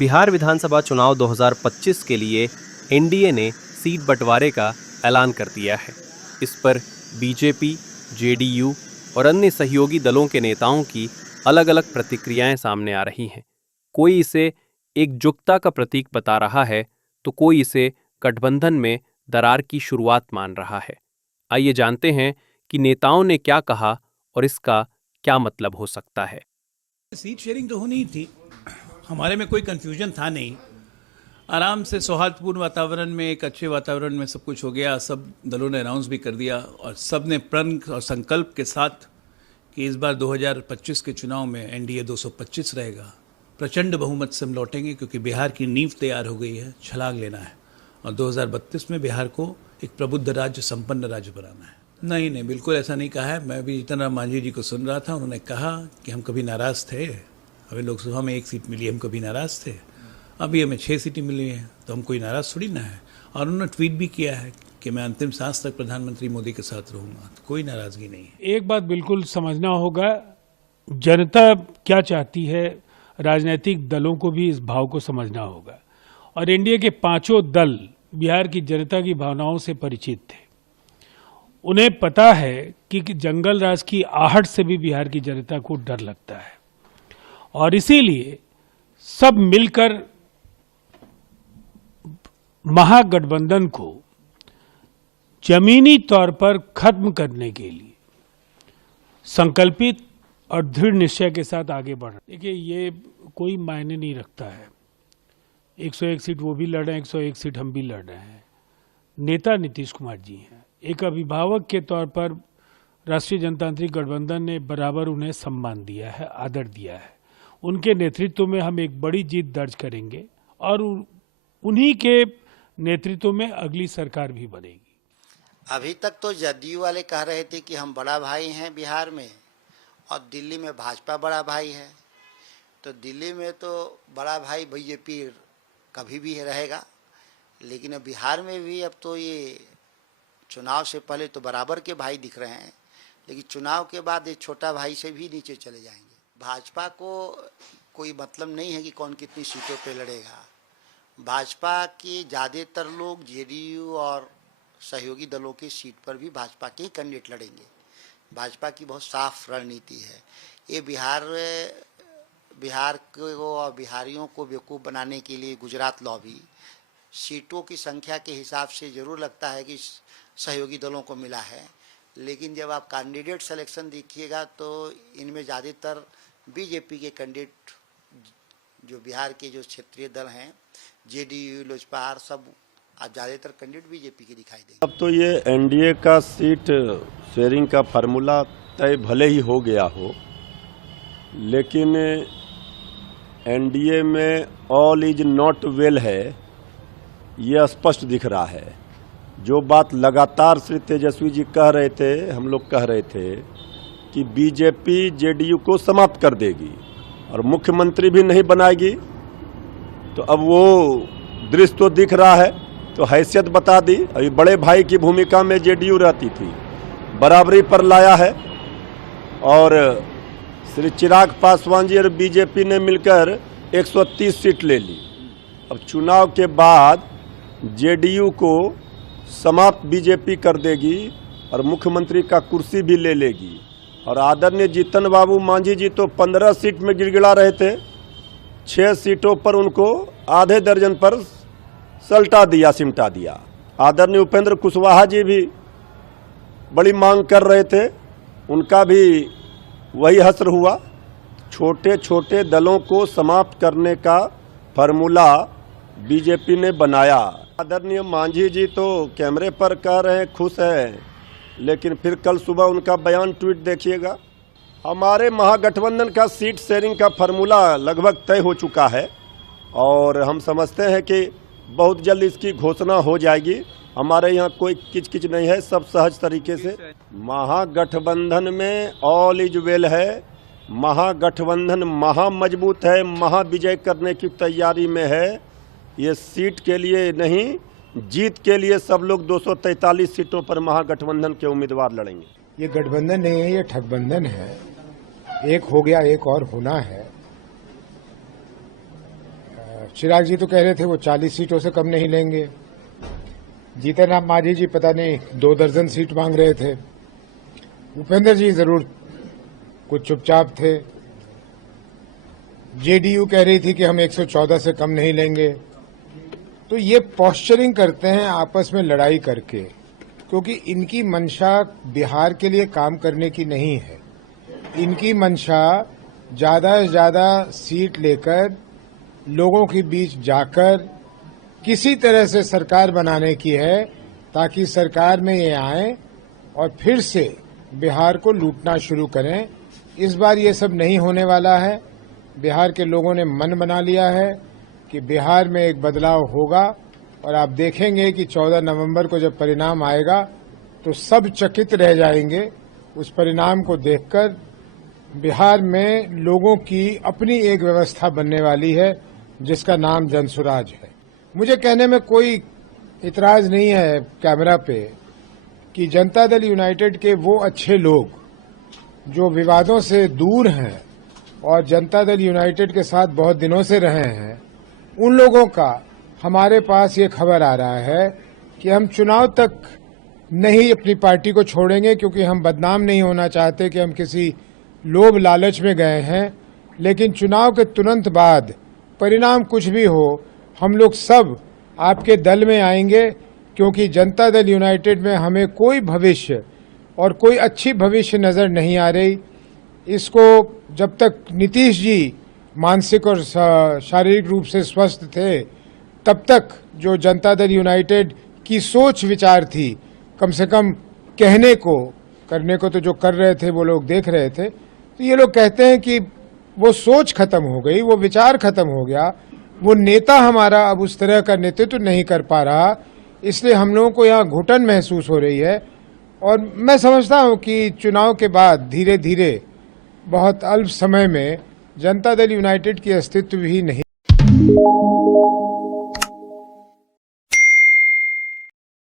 बिहार विधानसभा चुनाव 2025 के लिए एनडीए ने सीट बंटवारे का ऐलान कर दिया है। इस पर बीजेपी, जेडीयू और अन्य सहयोगी दलों के नेताओं की अलग अलग प्रतिक्रियाएं सामने आ रही हैं। कोई इसे एकजुटता का प्रतीक बता रहा है तो कोई इसे गठबंधन में दरार की शुरुआत मान रहा है। आइए जानते हैं कि नेताओं ने क्या कहा और इसका क्या मतलब हो सकता है। सीट शेयरिंग तो होनी ही थी, हमारे में कोई कंफ्यूजन था नहीं। आराम से सौहार्दपूर्ण वातावरण में, एक अच्छे वातावरण में सब कुछ हो गया। सब दलों ने अनाउंस भी कर दिया और सब ने प्रण और संकल्प के साथ कि इस बार 2025 के चुनाव में एनडीए 225 रहेगा। प्रचंड बहुमत से हम लौटेंगे क्योंकि बिहार की नींव तैयार हो गई है, छलांग लेना है और 2032 में बिहार को एक प्रबुद्ध राज्य, संपन्न राज्य बनाना है। नहीं, बिल्कुल ऐसा नहीं कहा है। मैं भी जीतन राम मांझी जी को सुन रहा था, उन्होंने कहा कि हम कभी नाराज़ थे, हमें लोकसभा में 1 सीट मिली, हम कभी नाराज़ थे। अभी हमें 6 सीटें मिली हैं तो हम कोई नाराज़ थोड़ी ना है। और उन्होंने ट्वीट भी किया है कि मैं अंतिम सांस तक प्रधानमंत्री मोदी के साथ रहूँगा, तो कोई नाराज़गी नहीं है। एक बात बिल्कुल समझना होगा, जनता क्या चाहती है, राजनीतिक दलों को भी इस भाव को समझना होगा। और एनडीए के 5 दल बिहार की जनता की भावनाओं से परिचित थे। उन्हें पता है कि जंगल राज की आहट से भी बिहार की जनता को डर लगता है और इसीलिए सब मिलकर महागठबंधन को जमीनी तौर पर खत्म करने के लिए संकल्पित और दृढ़ निश्चय के साथ आगे बढ़ रहे। देखिए, ये कोई मायने नहीं रखता है, 101 सीट वो भी लड़ रहे हैं, 101 सीट हम भी लड़ रहे हैं। नेता नीतीश कुमार जी हैं। एक अभिभावक के तौर पर राष्ट्रीय जनतांत्रिक गठबंधन ने बराबर उन्हें सम्मान दिया है, आदर दिया है। उनके नेतृत्व में हम एक बड़ी जीत दर्ज करेंगे और उन्हीं के नेतृत्व में अगली सरकार भी बनेगी। अभी तक तो जदयू वाले कह रहे थे कि हम बड़ा भाई हैं बिहार में और दिल्ली में भाजपा बड़ा भाई है। तो दिल्ली में तो बड़ा भाई बीजेपी कभी भी रहेगा, लेकिन अब बिहार में भी अब तो ये चुनाव से पहले तो बराबर के भाई दिख रहे हैं, लेकिन चुनाव के बाद एक छोटा भाई से भी नीचे चले जाएंगे। भाजपा को कोई मतलब नहीं है कि कौन कितनी सीटों पे लड़ेगा। भाजपा के ज़्यादातर लोग जेडीयू और सहयोगी दलों की सीट पर भी भाजपा के ही कैंडिडेट लड़ेंगे। भाजपा की बहुत साफ रणनीति है। ये बिहार को और बिहारियों को बेवकूफ़ बनाने के लिए गुजरात लॉबी सीटों की संख्या के हिसाब से ज़रूर लगता है कि सहयोगी दलों को मिला है, लेकिन जब आप कैंडिडेट सिलेक्शन देखिएगा तो इनमें ज़्यादातर बीजेपी के कैंडिडेट, जो बिहार के जो क्षेत्रीय दल हैं, जेडीयू, लोजपा, सब आप ज़्यादातर कैंडिडेट बीजेपी के दिखाई देंगे। अब तो ये एनडीए का सीट शेयरिंग का फार्मूला तय भले ही हो गया हो, लेकिन एनडीए में ऑल इज नॉट वेल है, ये स्पष्ट दिख रहा है। जो बात लगातार श्री तेजस्वी जी कह रहे थे, हम लोग कह रहे थे कि बीजेपी जेडीयू को समाप्त कर देगी और मुख्यमंत्री भी नहीं बनाएगी, तो अब वो दृश्य तो दिख रहा है। तो हैसियत बता दी। अभी बड़े भाई की भूमिका में जेडीयू रहती थी, बराबरी पर लाया है और श्री चिराग पासवान जी और बीजेपी ने मिलकर 130 सीट ले ली। अब चुनाव के बाद जेडीयू को समाप्त बीजेपी कर देगी और मुख्यमंत्री का कुर्सी भी ले लेगी। और आदरणीय जीतन बाबू मांझी जी तो 15 सीट में गिड़गिड़ा रहे थे, 6 सीटों पर उनको आधे दर्जन पर सल्टा दिया, सिमटा दिया। आदरणीय उपेंद्र कुशवाहा जी भी बड़ी मांग कर रहे थे, उनका भी वही हश्र हुआ। छोटे छोटे दलों को समाप्त करने का फार्मूला बीजेपी ने बनाया। आदरणीय मांझी जी तो कैमरे पर कह रहे हैं खुश हैं, लेकिन फिर कल सुबह उनका बयान ट्वीट देखिएगा। हमारे महागठबंधन का सीट शेयरिंग का फार्मूला लगभग तय हो चुका है और हम समझते हैं कि बहुत जल्द इसकी घोषणा हो जाएगी। हमारे यहाँ कोई किचकिच नहीं है, सब सहज तरीके से। महागठबंधन में ऑल इज वेल है, महागठबंधन महा मजबूत है, महा विजय करने की तैयारी में है। ये सीट के लिए नहीं, जीत के लिए सब लोग 243 सीटों पर महागठबंधन के उम्मीदवार लड़ेंगे। ये गठबंधन नहीं है, ये ठगबंधन है। एक हो गया, एक और होना है। चिराग जी तो कह रहे थे वो 40 सीटों से कम नहीं लेंगे। जीतन राम मांझी जी पता नहीं 2 दर्जन सीट मांग रहे थे। भूपेंद्र जी जरूर कुछ चुपचाप थे। जेडीयू कह रही थी कि हम 114 से कम नहीं लेंगे। तो ये पॉस्चरिंग करते हैं आपस में लड़ाई करके, क्योंकि इनकी मंशा बिहार के लिए काम करने की नहीं है। इनकी मंशा ज्यादा से ज्यादा सीट लेकर लोगों के बीच जाकर किसी तरह से सरकार बनाने की है, ताकि सरकार में ये आए और फिर से बिहार को लूटना शुरू करें। इस बार ये सब नहीं होने वाला है। बिहार के लोगों ने मन बना लिया है कि बिहार में एक बदलाव होगा, और आप देखेंगे कि 14 नवंबर को जब परिणाम आएगा तो सब चकित रह जाएंगे उस परिणाम को देखकर। बिहार में लोगों की अपनी एक व्यवस्था बनने वाली है जिसका नाम जनसुराज है। मुझे कहने में कोई इतराज नहीं है कैमरा पे कि जनता दल यूनाइटेड के वो अच्छे लोग जो विवादों से दूर हैं और जनता दल यूनाइटेड के साथ बहुत दिनों से रहे हैं, उन लोगों का हमारे पास ये खबर आ रहा है कि हम चुनाव तक नहीं अपनी पार्टी को छोड़ेंगे, क्योंकि हम बदनाम नहीं होना चाहते कि हम किसी लोभ लालच में गए हैं। लेकिन चुनाव के तुरंत बाद परिणाम कुछ भी हो, हम लोग सब आपके दल में आएंगे, क्योंकि जनता दल यूनाइटेड में हमें कोई भविष्य और कोई अच्छी भविष्य नज़र नहीं आ रही। इसको जब तक नीतीश जी मानसिक और शारीरिक रूप से स्वस्थ थे, तब तक जो जनता दल यूनाइटेड की सोच विचार थी, कम से कम कहने को, करने को तो जो कर रहे थे वो लोग देख रहे थे। तो ये लोग कहते हैं कि वो सोच खत्म हो गई, वो विचार खत्म हो गया, वो नेता हमारा अब उस तरह का नेतृत्व नहीं कर पा रहा, इसलिए हम लोगों को यहाँ घुटन महसूस हो रही है। और मैं समझता हूँ कि चुनाव के बाद धीरे धीरे बहुत अल्प समय में जनता दल यूनाइटेड की अस्तित्व भी नहीं